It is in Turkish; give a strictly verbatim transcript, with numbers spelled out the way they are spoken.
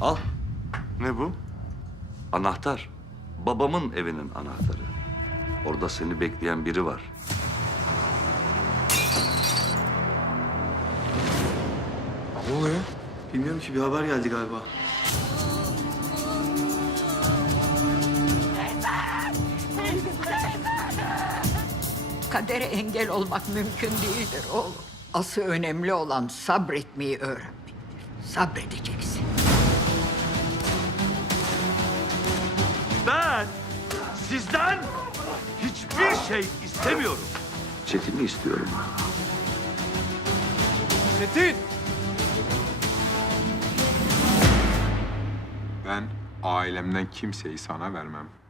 Al. Ne bu? Anahtar. Babamın evinin anahtarı. Orada seni bekleyen biri var. Ne oluyor? Bilmiyorum ki, bir haber geldi galiba. Kadere engel olmak mümkün değildir oğlum. Asıl önemli olan sabretmeyi öğrenmektir. Sabredeceksin. Ben sizden hiçbir şey istemiyorum. Çetin'i istiyorum. Çetin! Ben ailemden kimseyi sana vermem.